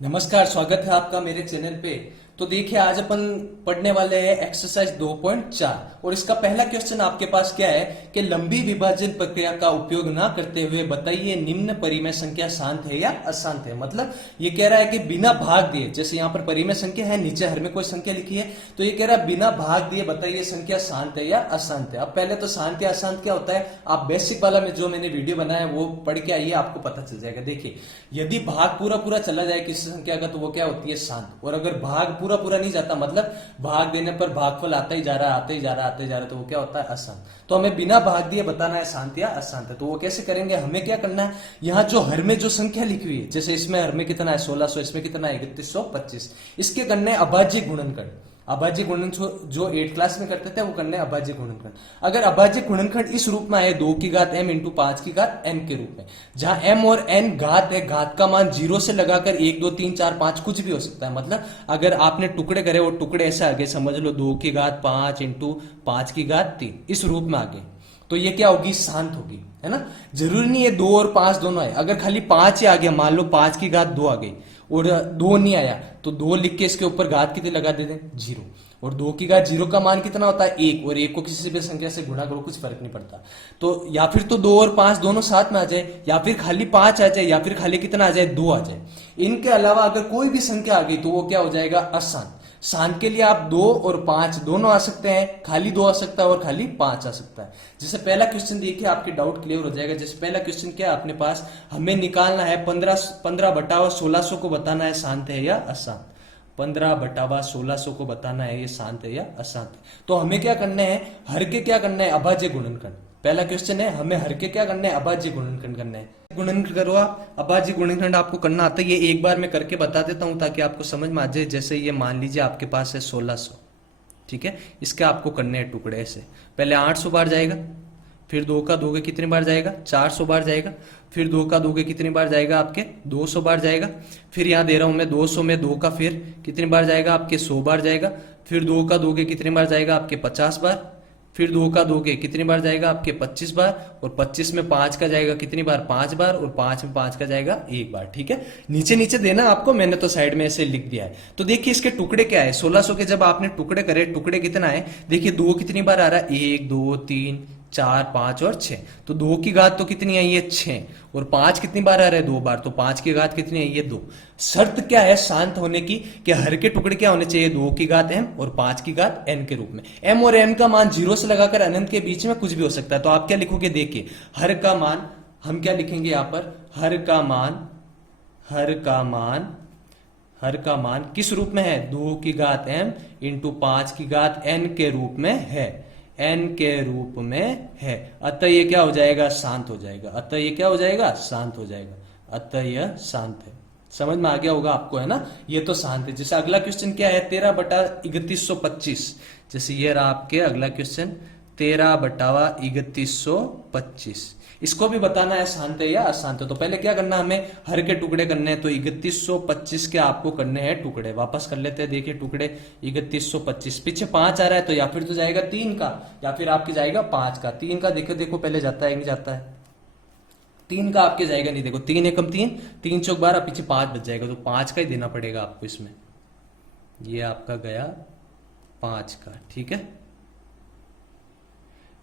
नमस्कार, स्वागत है आपका मेरे चैनल पे। तो देखिए, आज अपन पढ़ने वाले हैं एक्सरसाइज 2.4 और इसका पहला क्वेश्चन आपके पास क्या है कि लंबी विभाजन प्रक्रिया का उपयोग ना करते हुए बताइए निम्न परिमेय संख्या शांत है या अशांत है। मतलब ये कह रहा है कि बिना भाग दिए, जैसे यहाँ पर परिमेय संख्या है, नीचे हर में कोई संख्या लिखी है, तो ये कह रहा है बिना भाग दिए बताइए संख्या शांत है या अशांत है। अब पहले तो शांत या अशांत क्या होता है आप बेसिक वाला में जो मैंने वीडियो बनाया है वो पढ़ के आइए, आपको पता चल जाएगा। देखिए, यदि भाग पूरा पूरा चला जाए किसी संख्या का तो वो क्या होती है, शांत। और अगर भाग पूरा पूरा नहीं जाता, मतलब भाग देने पर भागफल आता ही जा रहा है, आते ही जा रहा है, आते ही जा रहा है, तो वो क्या होता है, अशांत। तो हमें बिना भाग दिए बताना है शांत या अशांत है। तो वो कैसे करेंगे, हमें क्या करना है, यहाँ जो हर में जो संख्या लिखी हुई है, जैसे इसमें हर में कितना है 1600, इसमें कितना है 3125, इसके करने अभाज्य गुणनखंड। अभाज्य गुणनखंड जो 8 क्लास में करते थे वो करने अभाज्य गुणनखंड। अगर अभाज्य गुणनखंड इस रूप में आए 2 की घात m इंटू 5 की घात n के रूप में, जहां m और n घात है, घात का मान 0 से लगाकर 1 2 3 4 5 कुछ भी हो सकता है। मतलब अगर आपने टुकड़े करे और टुकड़े ऐसे आगे, समझ लो 2 की घात 5 इंटू 5 की घात 3, इस रूप में आगे, तो ये क्या होगी, शांत होगी, है ना। जरूरी नहीं है 2 और 5 दोनों आए, अगर खाली 5 ही आ गया, मान लो 5 की घात 2 आ गई और 2 नहीं आया, तो 2 लिख के इसके ऊपर घात कितनी लगा देते, 0। और 2 की घात 0 का मान कितना होता है 1, और 1 को किसी भी संख्या से गुणा करो, कुछ फर्क नहीं पड़ता। तो या फिर तो 2 और 5 दोनों साथ में आ जाए, या फिर खाली 5 आ जाए, या फिर खाली कितना आ जाए, 2 आ जाए। इनके अलावा अगर कोई भी संख्या आ गई तो वो क्या हो जाएगा, अशांत। शांत के लिए आप 2 और 5 दोनों आ सकते हैं, खाली 2 आ सकता है और खाली 5 आ सकता है। जैसे पहला क्वेश्चन देखिए, आपके डाउट क्लियर हो जाएगा। जैसे पहला क्वेश्चन क्या है अपने पास, हमें निकालना है 15 बटा 1600 को बताना है शांत है या अशांत। 15 बटावा 1600 को बताना है ये शांत है या अशांत है। तो हमें क्या करना है, हर के क्या करना है, अभाज्य गुणनखंड। पहला क्वेश्चन है, हमें हर के क्या करना है, अभाज्य गुणनखंड करना है। गुणनखंड करो आप, अभाज्य गुणनखंड आपको करना आता है। ये एक बार मैं करके बता देता हूं ताकि आपको समझ में आ जाए। जैसे ये मान लीजिए आपके पास है 1600, ठीक है, इसके आपको करने हैं टुकड़े ऐसे। पहले 800 बार जाएगा, फिर 2 का दोगे कितनी बार जाएगा, 400 बार जाएगा, फिर 2 का दोगे कितनी बार जाएगा आपके, 200 बार जाएगा। फिर यहाँ दे रहा हूं मैं 200 में 2 का फिर कितनी बार जाएगा आपके, 100 बार जाएगा। फिर 2 का दोगे कितनी बार जाएगा आपके, 50 बार। फिर 2 का दोगे कितनी बार जाएगा आपके, 25 बार। और 25 में 5 का जाएगा कितनी बार, 5 बार। और 5 में 5 का जाएगा 1 बार। ठीक है, नीचे नीचे देना आपको, मैंने तो साइड में ऐसे लिख दिया है। तो देखिए इसके टुकड़े क्या है, 1600 के जब आपने टुकड़े करे, टुकड़े कितना है, देखिए 2 कितनी बार आ रहा है, 1 2 3 4 5 और 6। तो 2 की घात तो कितनी आई है, 6। और 5 कितनी बार आ रहा है, 2 बार, तो 5 की घात कितनी आई है, 2। शर्त क्या है शांत होने की, कि हर के टुकड़े क्या होने चाहिए, 2 की घात m और 5 की घात n के रूप में। m और n का मान 0 से लगाकर अनंत के बीच में कुछ भी हो सकता है। तो आप क्या लिखोगे, देखिए हर का मान, हम क्या लिखेंगे यहां पर, हर का मान, हर का मान, हर का मान किस रूप में है, 2 की घात m इंटू 5 की घात n के रूप में है, n के रूप में है। अतः ये क्या हो जाएगा, शांत हो जाएगा। अतः ये क्या हो जाएगा, शांत हो जाएगा। अतः यह शांत है। समझ में आ गया होगा आपको, है ना, ये तो शांत है। जैसे अगला क्वेश्चन क्या है, 13 बटा 3125। जैसे ये रहा आपके अगला क्वेश्चन, 13 बटावा 3125। इसको भी बताना है शांत है या अशांत है। तो पहले क्या करना, हमें हर के टुकड़े करने हैं। तो 3125 के आपको करने हैं टुकड़े। वापस कर लेते हैं, देखिए टुकड़े 3125, पीछे 5 आ रहा है तो या फिर तो जाएगा 3 का, या फिर आपके जाएगा 5 का। 3 का देखो देखो पहले जाता है नहीं जाता है, 3 का आपके जाएगा नहीं। देखो 3 एकम 3, 3 चौक 12, पीछे 5 बच जाएगा, तो 5 का ही देना पड़ेगा आपको इसमें। ये आपका गया 5 का, ठीक है।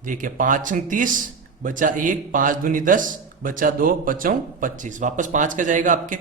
देखिए 5 छंग 30, बचा 1, 5 दूनी 10, बचा 2, 5 25। वापस 5 का जाएगा आपके,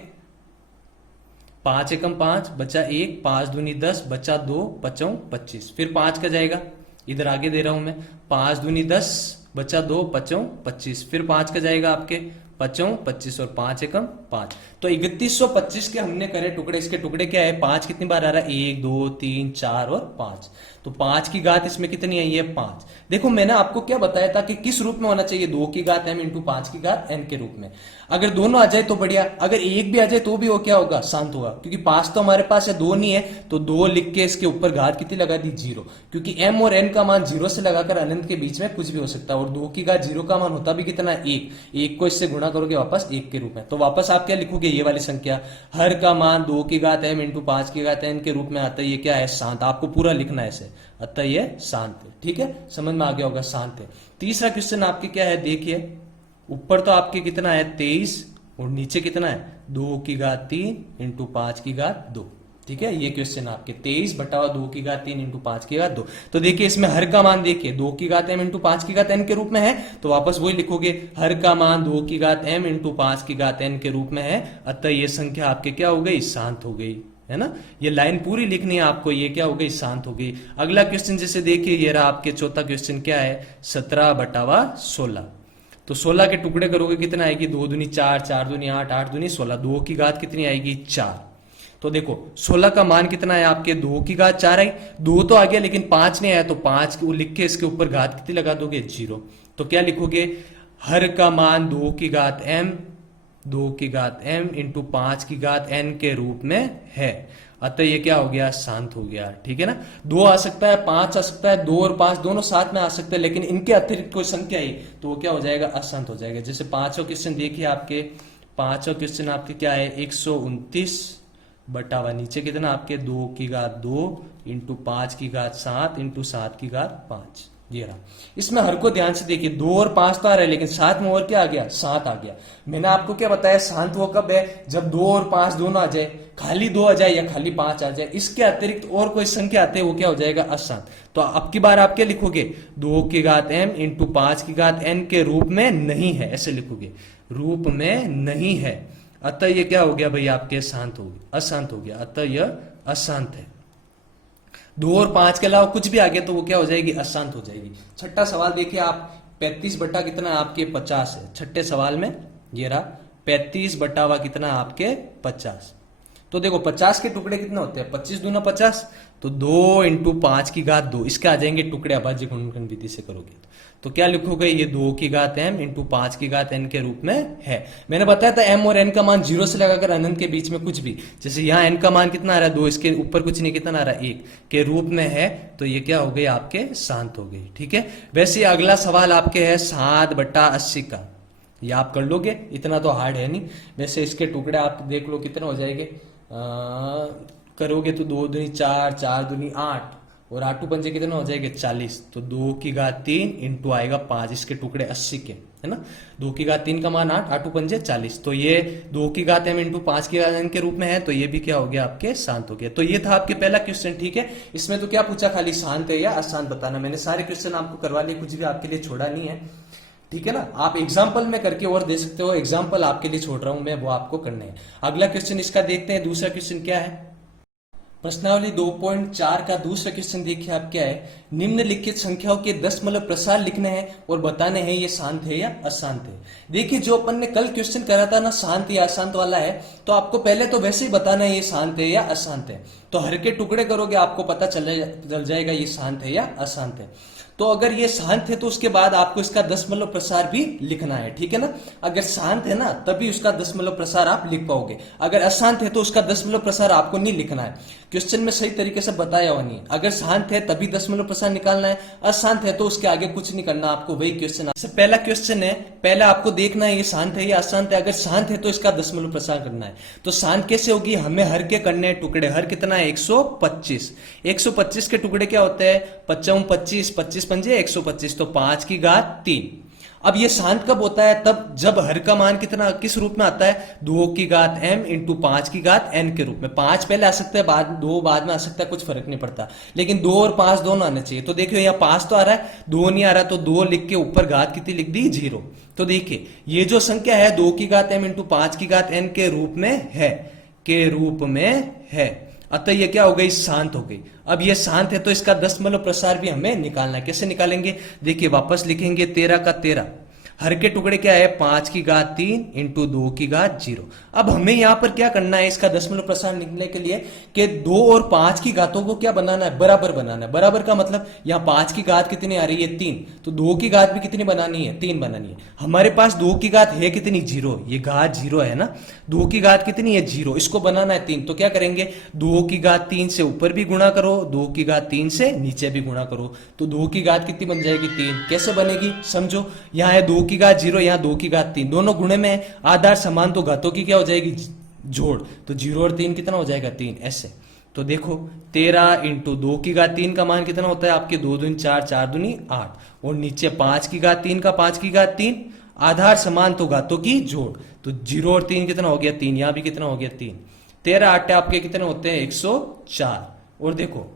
5 एकम 5, बचा 1, 5 दूनी 10, बचा 2, 5 25। फिर 5 का जाएगा, इधर आगे दे रहा हूं मैं, 5 दूनी 10, बचा 2, 5 25। फिर 5 का जाएगा आपके, 5 25 और 5 एकम 5। तो 3125 के हमने करे टुकड़े। इसके टुकड़े क्या है, 5 कितनी बार आ रहा है, 1 2 3 4 और 5। तो 5 की घात इसमें कितनी आई है, 5। देखो मैंने आपको क्या बताया था कि किस रूप में होना चाहिए, 2 की घात m इंटू 5 की घात n के रूप में। अगर दोनों आ जाए तो बढ़िया, अगर एक भी आ जाए तो भी वो क्या होगा, शांत होगा। क्योंकि 5 तो हमारे पास है, 2 नहीं है, तो 2 लिख के इसके ऊपर घात कितनी लगा दी, 0। क्योंकि m और n का मान 0 से लगाकर अनंत के बीच में कुछ भी हो सकता है। और 2 की घात 0 का मान होता भी कितना, 1। 1 को इससे गुणा करोगे वापस 1 के रूप में। तो वापस आप क्या लिखोगे, ये वाली संख्या, हर का मान 2 की घात m इंटू 5 की घात n के रूप में आता है। ये क्या है, शांत। आपको पूरा लिखना है ऐसे, अतः ये शांत है। ठीक है, समझ में आ गया होगा, शांत है। तीसरा क्वेश्चन आपके क्या है, देखिए ऊपर तो आपके कितना है 23 और नीचे कितना है 2 की घात 3 इंटू 5 की घात 2। ठीक है, ये क्वेश्चन आपके 23 बटा 2 की घात 3 इंटू 5 की घात 2। तो देखिए इसमें हर का मान देखिए 2 की घात m इंटू 5 की घात n के रूप में है, तो वापस वही लिखोगे, हर का मान 2 की घात m इंटू 5 की घात n के रूप में है, अतः ये संख्या आपके क्या हो गई, शांत हो गई, है ना। ये लाइन पूरी लिखनी है आपको, ये क्या हो गई, शांत हो गई। अगला क्वेश्चन जैसे देखिए, ये रहा आपके चौथा क्वेश्चन, क्या है 17 बटावा 16। तो 16 के टुकड़े करोगे कितना आएगी, 2 दूनी 4, 4 दूनी 8, 8 दूनी 16, 2 की घात कितनी आएगी 4। तो देखो 16 का मान कितना है आपके, 2 की घात 4 आई, 2 तो आ गया लेकिन 5 नहीं आया, तो 5 को लिख के इसके ऊपर घात कितनी लगा दोगे, 0। तो क्या लिखोगे, हर का मान 2 की घात m, 2 की घात m इंटू 5 की घात n के रूप में है, अतः ये क्या हो गया, शांत हो गया। ठीक है ना, 2 आ सकता है, 5 आ सकता है, 2 और 5 दोनों साथ में आ सकते हैं, लेकिन इनके अतिरिक्त कोई संख्या आई तो वो क्या हो जाएगा, अशांत हो जाएगा। जैसे पांचवा क्वेश्चन देखिए आपके, पांचवा क्वेश्चन आपके क्या है 129 बटावा नीचे कितना आपके 2 की घात 2 इंटू 5 की घात 7 इंटू 7 की घात 5, ये रहा। इसमें हर को ध्यान से देखिए, 2 और 5 तो आ रहा है, लेकिन साथ में और क्या आ गया, 7 आ गया। मैंने आपको क्या बताया, शांत वो कब है, जब 2 और 5 दोनों आ जाए, खाली 2 आ जाए या खाली 5 आ जाए, इसके अतिरिक्त और कोई संख्या आते हैं वो क्या हो जाएगा, अशांत। तो अब की बार आप क्या लिखोगे, 2 की घात m इंटू 5 की घात n के रूप में नहीं है, ऐसे लिखोगे, रूप में नहीं है, अतः ये क्या हो गया भाई, आपके शांत हो गया, अशांत हो गया, अतः यह अशांत है। 2 और 5 के अलावा कुछ भी आ गया तो वो क्या हो जाएगी, अशांत हो जाएगी। छठा सवाल देखिए आप, 35 बटा कितना आपके 50 है, छठे सवाल में ये रहा 35 बटावा कितना आपके 50। तो देखो 50 के टुकड़े कितने होते हैं, 25 दूना 50, तो 2 इंटू 5 की घात 2, इसके आ जाएंगे टुकड़े, अभाज्य गुणनखंड विधि से करोगे तो क्या लिखोगे, ये 2 की घात m इंटू 5 की घात n के रूप में है। मैंने बताया था m और n का मान 0 से लगाकर अनंत के बीच में कुछ भी, जैसे यहाँ n का मान कितना आ रहा है 2, इसके ऊपर कुछ नहीं, कितना आ रहा है 1 के रूप में है, तो ये क्या हो गई, आपके शांत हो गई। ठीक है, वैसे अगला सवाल आपके है 7 बटा 80 का, ये आप कर लोगे, इतना तो हार्ड है नहीं। वैसे इसके टुकड़े आप देख लो कितने हो जाएंगे, करोगे तो 2 दूनी 4, 4 दूनी 8 और 8 पंजे कितने हो जाएंगे 40, तो 2 की घात 3 इंटू आएगा 5, इसके टुकड़े 80 के, है ना। 2 की घात 3 का मान 8, 8 पंजे 40, तो ये 2 की घात m इंटू 5 की घात n के रूप में है, तो ये भी क्या हो गया, आपके शांत हो गया। तो ये था आपके पहला क्वेश्चन। ठीक है, इसमें तो क्या पूछा, खाली शांत है या अशांत बताना। मैंने सारे क्वेश्चन आपको करवा लिए, कुछ भी आपके लिए छोड़ा नहीं है। ठीक है ना, आप एग्जाम्पल में करके और दे सकते हो, एग्जाम्पल आपके लिए छोड़ रहा हूं मैं, वो आपको करने हैं। अगला क्वेश्चन इसका देखते हैं, दूसरा क्वेश्चन क्या है, प्रश्नावली 2.4 का दूसरा क्वेश्चन देखिए आप, क्या है, निम्नलिखित संख्याओं के दशमलव प्रसार लिखने हैं और बताने हैं ये शांत है या अशांत है। देखिए जो अपन ने कल क्वेश्चन करा था ना, शांत या अशांत वाला है, तो आपको पहले तो वैसे ही बताना है ये शांत है या अशांत है। तो हर के टुकड़े करोगे आपको पता चल जाएगा ये शांत है या अशांत है। तो अगर ये शांत है तो उसके बाद आपको इसका दशमलव प्रसार भी लिखना है। ठीक है ना, अगर शांत है ना तभी उसका दशमलव प्रसार आप लिख पाओगे, अगर अशांत है तो उसका दशमलव प्रसार आपको नहीं लिखना है। क्वेश्चन में सही तरीके से बताया हुआ नहीं, अगर शांत है तभी दशमलव प्रसार निकालना है, अशांत है तो उसके आगे कुछ नहीं करना आपको, वही क्वेश्चन। पहला क्वेश्चन है, पहला आपको देखना है ये शांत है या अशांत है। अगर शांत है तो इसका दशमलव प्रसार करना है। तो शांत कैसे होगी, हमें हर के करने हैं टुकड़े, हर कितना है 125, 125 के टुकड़े क्या होते हैं 55 25, 25 पंजे 125, तो 5 की घात 3। अब ये शांत कब होता है, तब जब हर का मान कितना किस रूप में आता है, 2 की घात m इंटू 5 की घात n के रूप में। 5 पहले आ सकता है, बाद 2 बाद में आ सकता है, कुछ फर्क नहीं पड़ता, लेकिन 2 और 5 दोनों आने चाहिए। तो देखियो यहाँ 5 तो आ रहा है, 2 नहीं आ रहा, तो 2 लिख के ऊपर घात कितनी लिख दी 0। तो देखिए ये जो संख्या है 2 की घात m इंटू 5 की घात n के रूप में है, के रूप में है, अतः ये क्या हो गई, शांत हो गई। अब ये शांत है तो इसका दशमलव प्रसार भी हमें निकालना है। कैसे निकालेंगे, देखिए वापस लिखेंगे 13 का 13, हर के टुकड़े क्या है 5 की घात 3 इंटू 2 की घात 0। अब हमें यहां पर क्या करना है, इसका दशमलव प्रसार निकलने के लिए कि 2 और 5 की घातों को क्या बनाना है, बराबर बनाना है। बराबर का मतलब यहाँ 5 की घात कितनी आ रही है 3, तो 2 की घात भी कितनी बनानी है 3 बनानी है। हमारे पास 2 की घात है कितनी 0, ये घात 0 है ना, 2 की घात कितनी है 0, इसको बनाना है 3। तो क्या करेंगे, 2 की घात 3 से ऊपर भी गुणा करो, 2 की घात 3 से नीचे भी गुणा करो, तो 2 की घात कितनी बन जाएगी 3। कैसे बनेगी समझो, यहाँ है 2 की घात 0, यहाँ 2 की घात 3, दोनों गुणे में आधार समान, तो घातों की क्या हो जाएगी जोड़, तो 0 और 3 कितना हो जाएगा 3, ऐसे। तो देखो 13 इंटू 2 की घात 3 का मान कितना होता है आपके 2 दूनी 4, 4 दूनी 8, और नीचे 5 की घात 3 का 5 की घात 3, आधार समान तो घातों की जोड़। तो 0 और 3 कितना हो गया 3, यहां भी कितना हो गया 3। 13 आटे आपके कितने होते हैं 104। और देखो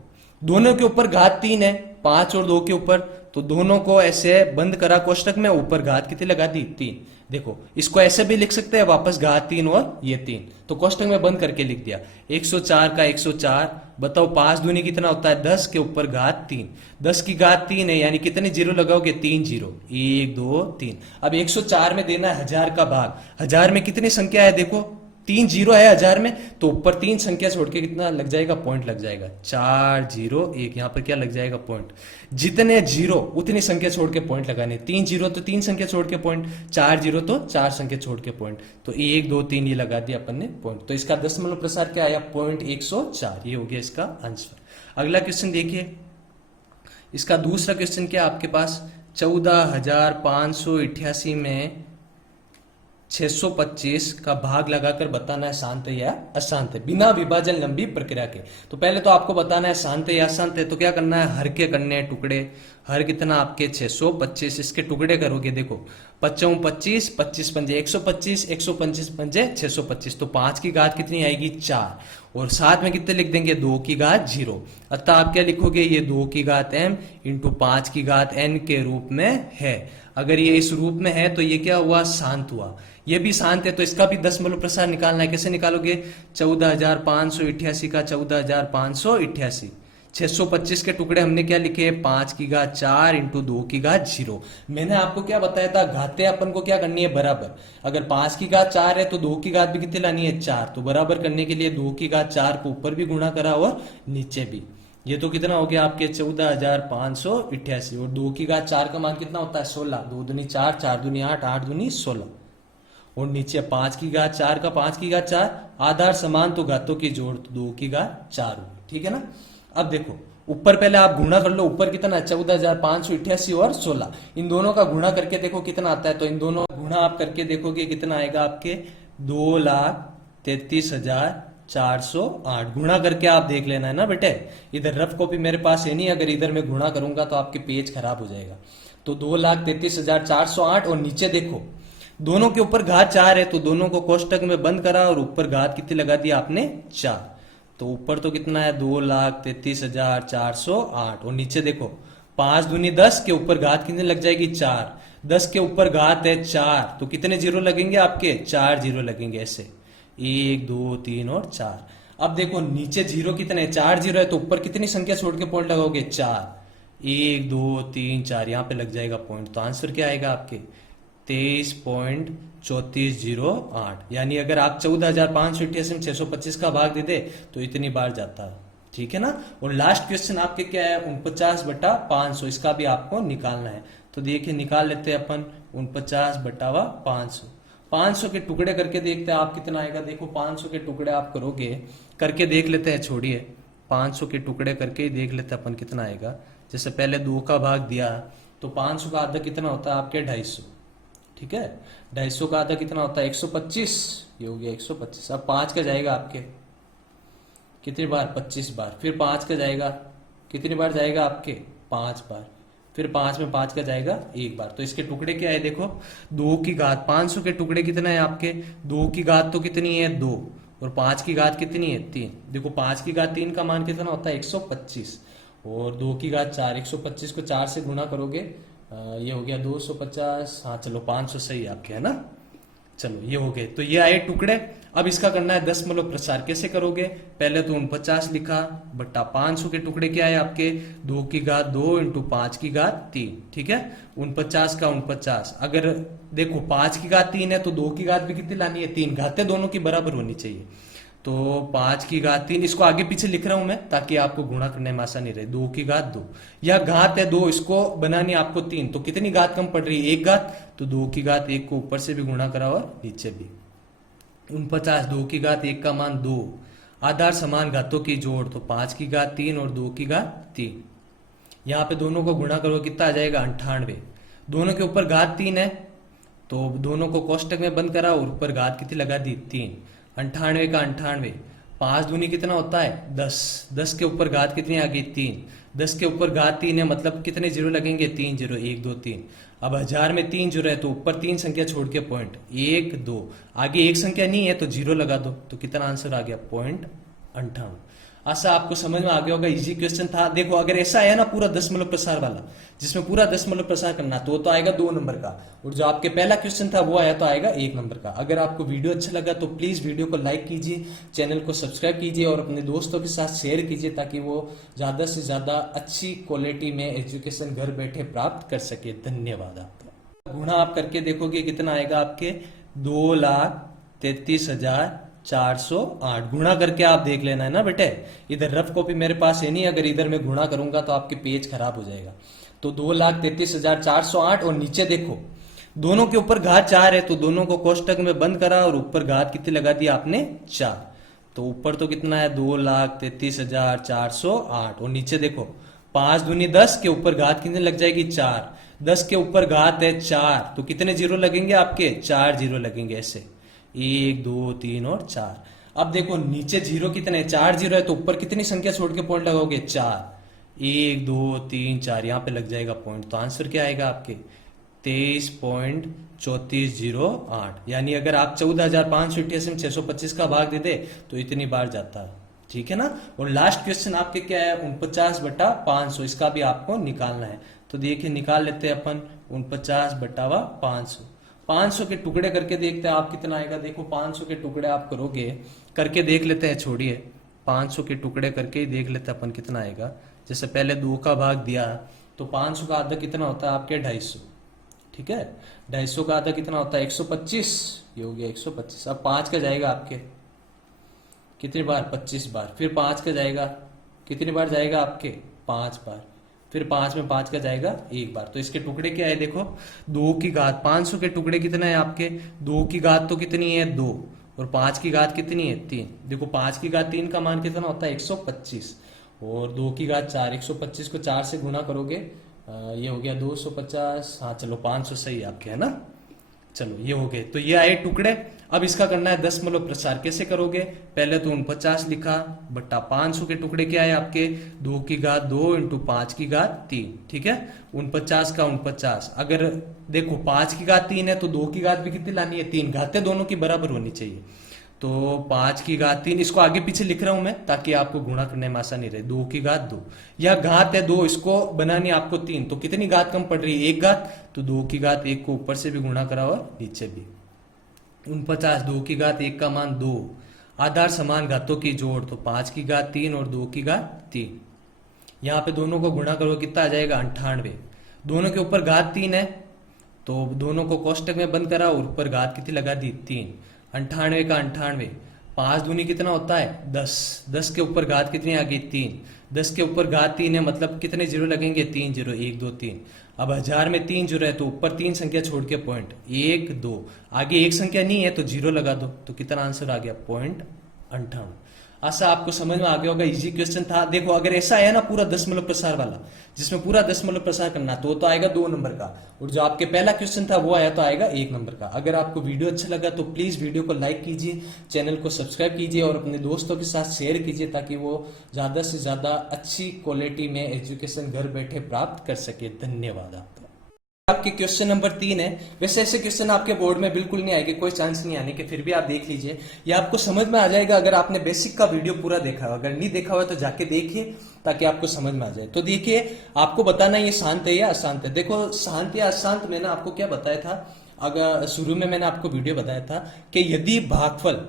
दोनों के ऊपर घात 3 है, 5 और 2 के ऊपर, तो दोनों को ऐसे बंद करा कोष्टक में, ऊपर घात कितनी लगा दी 3। देखो इसको ऐसे भी लिख सकते हैं वापस घात 3 और ये 3, तो कोष्टक में बंद करके लिख दिया 104 का 104। बताओ 5 दूनी कितना होता है 10 के ऊपर घात 3, 10 की घात 3 है यानी कितने जीरो लगाओगे 3 जीरो, 1 2 3। अब 104 में देना है 1000 का भाग, 1000 में कितनी संख्या है देखो 3 जीरो है 1000 में, तो ऊपर 3 संख्या छोड़ के कितना लग जाएगा पॉइंट लग जाएगा 4 0 1। यहां पर क्या लग जाएगा पॉइंट, जितने जीरो उतनी संख्या छोड़ के पॉइंट लगाने, 3 जीरो तो 3 संख्या छोड़ के पॉइंट, 4 जीरो तो 4 संख्या छोड़ के पॉइंट, तो 1 2 3 ये लगा दिया अपन ने पॉइंट। तो इसका दशमलव प्रसार क्या आया पॉइंट 104, ये हो गया इसका आंसर। अगला क्वेश्चन देखिए, इसका दूसरा क्वेश्चन क्या आपके पास 14,588 में 625 का भाग लगाकर बताना है शांत है या अशांत है बिना विभाजन लंबी प्रक्रिया के। तो पहले तो आपको बताना है शांत है या अशांत है, तो क्या करना है हर के करने हैं टुकड़े। हर कितना आपके 625, इसके टुकड़े करोगे देखो 55 25 25 पंजे 125 125 पंजे 625, तो 5 की घात कितनी आएगी 4, और साथ में कितने लिख देंगे 2 की घात 0। अतः आप क्या लिखोगे ये 2 की घात m इंटू 5 की घात n के रूप में है। अगर ये इस रूप में है तो ये क्या हुआ शांत हुआ, ये भी शांत है, तो इसका भी दशमलव प्रसार निकालना है। कैसे निकालोगे 14,588 का 14,588, 625 के टुकड़े हमने क्या लिखे 5 की घात 4 इंटू 2 की घात 0। मैंने आपको क्या बताया था घातें अपन को क्या करनी है बराबर, अगर 5 की घात 4 है तो 2 की घात भी कितनी लानी है 4, तो बराबर करने के लिए 2 की घात 4 को ऊपर भी गुणा करा और नीचे भी। ये तो कितना हो गया आपके 14,588, और 2 की घात 4 का मान कितना होता है 16, 2 दूनी 4 4 दूनी 8 8 दूनी 16, और नीचे 5 की घात 4 का 5 की घात 4, आधार समान तो घातों की जोड़ तो 2 की घात 4 होगी, ठीक है ना। अब देखो ऊपर पहले आप गुणा कर लो, ऊपर कितना है 14,588 और 16, इन दोनों का गुणा करके देखो कितना आता है, तो इन दोनों का गुणा आप करके देखोगे कितना आएगा आपके 2,33,408। गुणा करके आप देख लेना है ना बेटे, इधर रफ कॉपी मेरे पास है नहीं, अगर इधर मैं गुणा करूंगा तो आपके पेज खराब हो जाएगा। तो 2,33,408, और नीचे देखो दोनों के ऊपर घात 4 है, तो दोनों को कोष्टक में बंद करा और ऊपर घात कितनी लगा दी आपने 4, तो ऊपर तो कितना है 2,33,408, और नीचे देखो 5 दूनी 10 के ऊपर घात कितने लग जाएगी 4, 10 के ऊपर घात है 4, तो कितने जीरो लगेंगे आपके 4 जीरो लगेंगे ऐसे 1 2 3 और 4। अब देखो नीचे जीरो कितने 4 जीरो है, तो ऊपर कितनी संख्या छोड़ के पॉइंट लगाओगे 4, 1 2 3 4, यहां पे लग जाएगा पॉइंट। तो आंसर क्या आएगा आपके 23.3408, यानी अगर आप 14,588 में 625 का भाग दे दे तो इतनी बार जाता है, ठीक है ना। और लास्ट क्वेश्चन आपके क्या है 49/500, इसका भी आपको निकालना है। तो देखिए निकाल लेते हैं अपन 49/500, 500 के टुकड़े करके देखते हैं आप कितना आएगा। देखो 500 के टुकड़े आप करोगे, करके देख लेते हैं, छोड़िए 500 के टुकड़े करके ही देख लेते हैं अपन कितना आएगा। जैसे पहले 2 का भाग दिया तो 500 का आधा कितना होता है आपके 250, ठीक है। 250 का आधा कितना होता है 125, ये हो गया 125। अब 5 का जाएगा आपके कितनी बार 25 बार, फिर 5 का जाएगा कितनी बार जाएगा आपके 5 बार, फिर 5 में 5 का जाएगा 1 बार। तो इसके टुकड़े क्या है देखो 2 की घात 500 के टुकड़े कितना है आपके 2 की घात तो कितनी है 2, और 5 की घात कितनी है 3। देखो 5 की घात 3 का मान कितना होता है 125, और 2 की घात 4, 125 को 4 से गुणा करोगे ये हो गया 250, हाँ चलो 500 सही आपके है ना। चलो ये हो गए, तो ये आए टुकड़े। अब इसका करना है दशमलव प्रसार, कैसे करोगे पहले तो 49 लिखा बट्टा 500 के टुकड़े क्या है आपके 2 की घात 2 इंटू 5 की घात 3, ठीक है। 49 का 49, अगर देखो 5 की घात 3 है तो 2 की घात भी कितनी लानी है 3, घातें दोनों की बराबर होनी चाहिए। तो 5 की घात 3, इसको आगे पीछे लिख रहा हूं मैं ताकि आपको गुणा करने में आसानी रहे। 2 की घात 2, या घात है 2, इसको बनानी आपको 3, तो कितनी घात कम पड़ रही है 1 घात, तो 2 की घात 1 को ऊपर से भी गुणा करा और नीचे भी। 49, 2 की घात 1 का मान 2, आधार समान घातों की जोड़, तो 5 की घात 3 और 2 की घात 3। यहाँ पे दोनों को गुणा करो कितना आ जाएगा 98। दोनों के ऊपर घात 3 है तो दोनों को कोष्टक में बंद करा और ऊपर घात कितनी लगा दी 3, 98 का 98, 5 दूनी कितना होता है 10, 10 के ऊपर घात कितनी आ गई 3, 10 के ऊपर घात 3 है मतलब कितने जीरो लगेंगे 3 जीरो, 1 2 3। अब 1000 में 3 जीरो है तो ऊपर 3 संख्या छोड़ के पॉइंट 1 2, आगे एक संख्या नहीं है तो जीरो लगा दो, तो कितना आंसर आ गया 0.58। आशा आपको समझ में आ गया होगा, इजी क्वेश्चन था। देखो अगर ऐसा है ना पूरा दशमलव प्रसार वाला, जिसमें पूरा दशमलव प्रसार करना, तो वो तो आएगा 2 नंबर का, और जो आपके पहला क्वेश्चन था वो आया तो आएगा 1 नंबर का। अगर आपको वीडियो अच्छा लगा तो प्लीज वीडियो को लाइक कीजिए, चैनल को सब्सक्राइब कीजिए और अपने दोस्तों के साथ शेयर कीजिए, ताकि वो ज्यादा से ज्यादा अच्छी क्वालिटी में एजुकेशन घर बैठे प्राप्त कर सके। धन्यवाद आपका। गुणा आप करके देखोगे कितना आएगा आपके 2,33,408। गुणा करके आप देख लेना है ना बेटे, इधर रफ कॉपी मेरे पास है नहीं, अगर इधर मैं गुणा करूंगा तो आपके पेज खराब हो जाएगा। तो 2,33,408 और नीचे देखो दोनों के ऊपर घात 4 है, तो दोनों को कोष्टक में बंद करा और ऊपर घात कितनी लगा दी आपने 4। तो ऊपर तो कितना है 2,33,408 और नीचे देखो 5 दूनी 10 के ऊपर घात कितने लग जाएगी 4, 10 के ऊपर घात है 4 तो कितने जीरो लगेंगे आपके 4 जीरो लगेंगे, ऐसे 1 2 3 और 4। अब देखो नीचे जीरो कितने 4 जीरो है तो ऊपर कितनी संख्या छोड़ के पॉइंट लगाओगे 4, 1 2 3 4 यहाँ पे लग जाएगा पॉइंट। तो आंसर क्या आएगा आपके 23.3408। यानी अगर आप 14,588 में 625 का भाग दे दे तो इतनी बार जाता है, ठीक है ना। और लास्ट क्वेश्चन आपके क्या है 49/500, इसका भी आपको निकालना है। तो देखिए निकाल लेते हैं अपन 49/500। 500 के टुकड़े करके देखते हैं आप कितना आएगा। देखो 500 के टुकड़े आप करोगे, करके देख लेते हैं, छोड़िए 500 के टुकड़े करके ही देख लेते हैं अपन कितना आएगा। जैसे पहले 2 का भाग दिया तो 500 का आधा कितना होता है आपके 250, ठीक है। 250 का आधा कितना होता है 125, ये हो गया 125। अब 5 का जाएगा आपके कितनी बार 25 बार, फिर 5 का जाएगा कितनी बार जाएगा आपके 5 बार, फिर 5 में 5 का जाएगा 1 बार। तो इसके टुकड़े क्या है देखो 2 की घात 500 के टुकड़े कितने हैं आपके 2 की घात तो कितनी है 2 और 5 की घात कितनी है 3। देखो 5 की घात 3 का मान कितना होता है 125 और 2 की घात 4, 125 को 4 से गुना करोगे ये हो गया 250। हाँ चलो 500 सही आपके है ना। चलो ये हो गए, तो ये आए टुकड़े। अब इसका करना है दशमलव प्रसार। कैसे करोगे, पहले तो 49 लिखा बट्टा 500 के टुकड़े क्या है आपके 2 की घात 2 इंटू 5 की घात 3, ठीक है। 49 का 49, अगर देखो 5 की घात 3 है तो 2 की घात भी कितनी लानी है 3, घातें दोनों की बराबर होनी चाहिए। तो 5 की घात 3, इसको आगे पीछे लिख रहा हूं मैं ताकि आपको गुणा करने में आसानी रहे। 2 की घात 2, या घात है 2, इसको बनानी आपको 3, तो कितनी घात कम पड़ रही है 1 घात, तो 2 की घात 1 को ऊपर से भी गुणा करा और नीचे भी। 49, 2 की घात 1 का मान 2, आधार समान घातों की जोड़, तो 5 की घात 3 और 2 की घात 3। यहाँ पे दोनों को गुणा करो कितना आ जाएगा 98। दोनों के ऊपर घात 3 है तो दोनों को कोष्टक में बंद करा और ऊपर घात कितनी लगा दी 3। 98 का 98, 5 दूनी कितना होता है 10, 10 के ऊपर घात कितनी आ गई 3, 10 के ऊपर घात 3 है मतलब कितने जीरो लगेंगे 3 जीरो, 1 2 3। अब 1000 में 3 जीरो है तो ऊपर 3 संख्या छोड़ के पॉइंट 1 2, आगे एक संख्या नहीं है तो जीरो लगा दो, तो कितना आंसर आ गया 0.58। आशा आपको समझ में आ गया होगा, इजी क्वेश्चन था। देखो अगर ऐसा है ना पूरा दशमलव प्रसार वाला, जिसमें पूरा दशमलव प्रसार करना, तो वो तो आएगा 2 नंबर का, और जो आपके पहला क्वेश्चन था वो आया तो आएगा 1 नंबर का। अगर आपको वीडियो अच्छा लगा तो प्लीज वीडियो को लाइक कीजिए, चैनल को सब्सक्राइब कीजिए और अपने दोस्तों के साथ शेयर कीजिए, ताकि वो ज्यादा से ज्यादा अच्छी क्वालिटी में एजुकेशन घर बैठे प्राप्त कर सके। धन्यवाद आपका। आपके क्वेश्चन नंबर 3 है। वैसे ऐसे क्वेश्चन आपके बोर्ड में बिल्कुल नहीं आएंगे, कोई चांस नहीं आने के, फिर भी आप देख लीजिए, ये आपको समझ में आ जाएगा अगर आपने बेसिक का वीडियो पूरा देखा हो। अगर नहीं देखा हुआ तो जाके देखिए ताकि आपको समझ में आ जाए। तो देखिए आपको बताना ये शांत है या अशांत है। देखो शांत या अशांत मैंने आपको क्या बताया था, अगर शुरू में मैंने आपको वीडियो बताया था कि यदि भागफल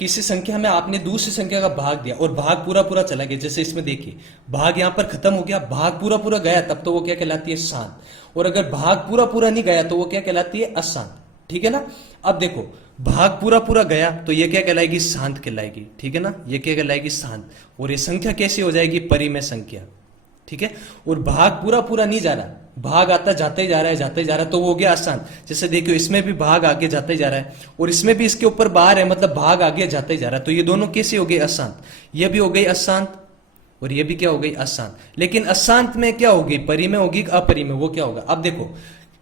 किसी संख्या में आपने दूसरी संख्या का भाग दिया और भाग पूरा पूरा चला गया, जैसे इसमें देखिए भाग यहां पर खत्म हो गया, भाग पूरा पूरा गया, तब तो वो क्या कहलाती है शांत, और अगर भाग पूरा पूरा नहीं गया तो वो क्या कहलाती है अशांत, ठीक है ना। अब देखो भाग पूरा पूरा गया तो ये क्या कहलाएगी शांत कहलाएगी, ठीक है ना, ये क्या कहलाएगी शांत, और ये संख्या कैसी हो जाएगी परिमेय संख्या, ठीक है। और भाग पूरा पूरा नहीं जा रहा, भाग आता जाते ही जा रहा है, जाते ही जा रहा है, तो वो हो गया अशांत। जैसे देखियो इसमें भी भाग आगे जाते ही जा रहा है और इसमें भी इसके ऊपर बार है, मतलब भाग आगे जाते ही जा रहा है, तो ये दोनों कैसे हो गए अशांत, ये भी हो गई अशांत और ये भी क्या हो गई अशांत। लेकिन अशांत में क्या होगी परिमेय होगी अपरिमेय, वो क्या होगा। अब देखो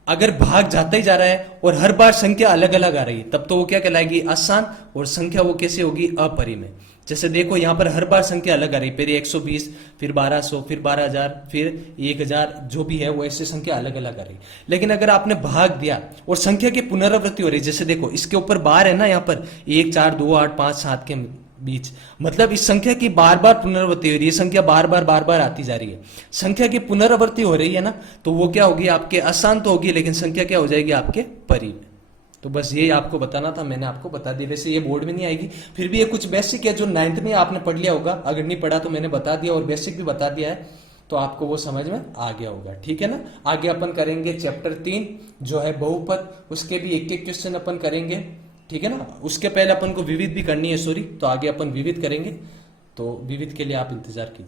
अगर भाग जाता ही जा रहा है और हर बार संख्या अलग अलग आ रही है, तब तो वो क्या कहलाएगी, आसान। और संख्या वो कैसे होगी, अपरिमेय। जैसे देखो यहाँ पर हर बार संख्या अलग आ रही है, पहले 120, फिर 1200, फिर 12,000, फिर 1,000, जो भी है वो ऐसे संख्या अलग अलग आ रही है। लेकिन अगर आपने भाग दिया और संख्या की पुनरावृत्ति हो रही है, जैसे देखो इसके ऊपर बार है ना, यहाँ पर 1, 4, 2, 8, 5, 7 के बीच, मतलब इस संख्या की बार बार पुनरावृत्ति हो रही है, संख्या बार बार आती जा रही है, संख्या की पुनरावृत्ति हो रही है ना, तो वो क्या होगी, आपके आसान तो होगी, लेकिन संख्या क्या हो जाएगी, आपके परिमेय। तो बस ये आपको बताना था, मैंने आपको बता दिया। वैसे ये बोर्ड में नहीं आएगी, फिर भी ये कुछ बेसिक है जो 9th में आपने पढ़ लिया होगा, अगर नहीं पढ़ा तो मैंने बता दिया और बेसिक भी बता दिया है, तो आपको वो समझ में आ गया होगा। ठीक है ना। आगे अपन करेंगे चैप्टर 3 जो है बहुपद, उसके भी एक एक क्वेश्चन अपन करेंगे। ठीक है ना। उसके पहले अपन को विविध भी करनी है, सॉरी, तो आगे अपन विविध करेंगे, तो विविध के लिए आप इंतजार कीजिए।